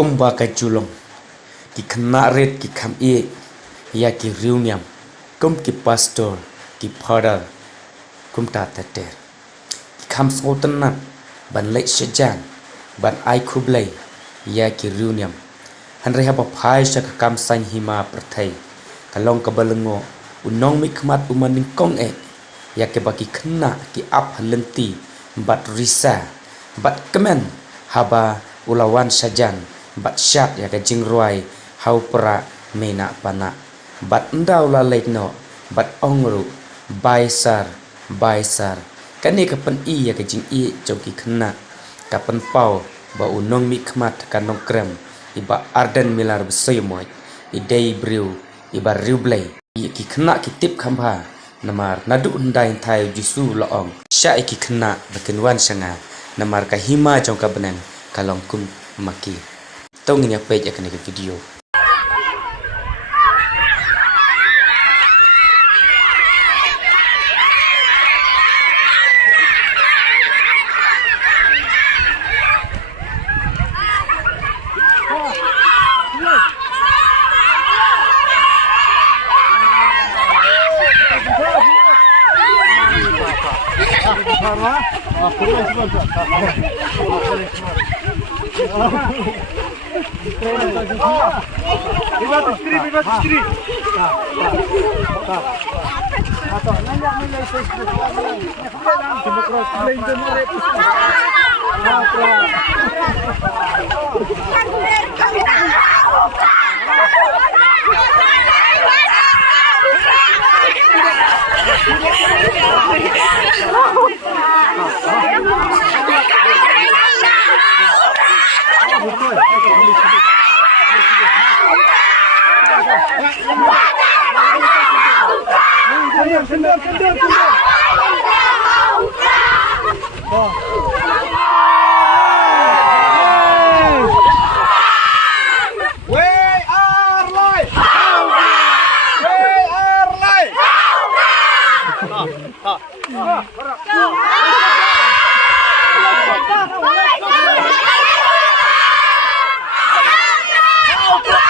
kumba ka julong ki knaret ki kham e ya ki reunion kum ki pastor ki father kum ta tater ki kham sotan ban lek shajan ban ai khublai ya ki reunion han re haba phai sak kam san hima prathai kalong ka balengo unong mi khmat umaning kong e ya ke baki khna ki ap halenti bat risa bat kemen haba ulawan sajan bat syat ya ke jingroi hau pra mena pana bat ndau la lekno bat ongru baisar kani ka pen i ya ke jing i joki khna ka pen pau ba unong mi khmat kanong krem iba arden milar besoymoy idei briu iba riublei ki khna ki tip khamba namar nadu undai thai jisu laong sha ki khna bakin wan sanga namar ka hima jong ka benang kalong kum maki tong nya page akan ke video Go!